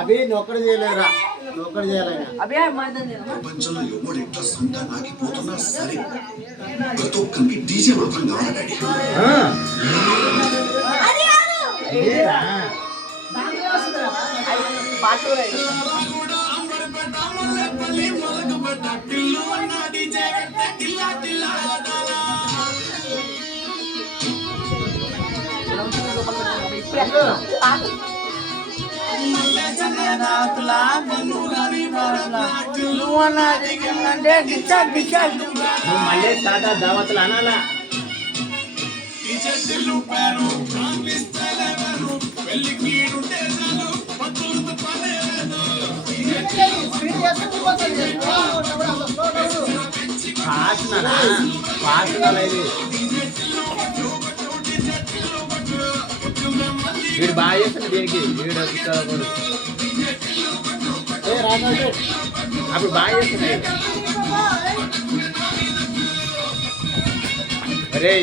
అవి నొక్కడు చేయలేరా, నొక్కడు చేయాలి. ప్రపంచంలో ఎవడు ఎట్లా సంట నాకిపోతున్నా సరే ప్రతి ఒక్కరికి డీజే మాత్రం కావాలి డాడీ. మళ్ళీ టాటా దావత్లు అనాలా. వీడు బాగా చేస్తాడు దీనికి, వీడు అప్పుడు బాగా చేస్తున్నాడు. అరే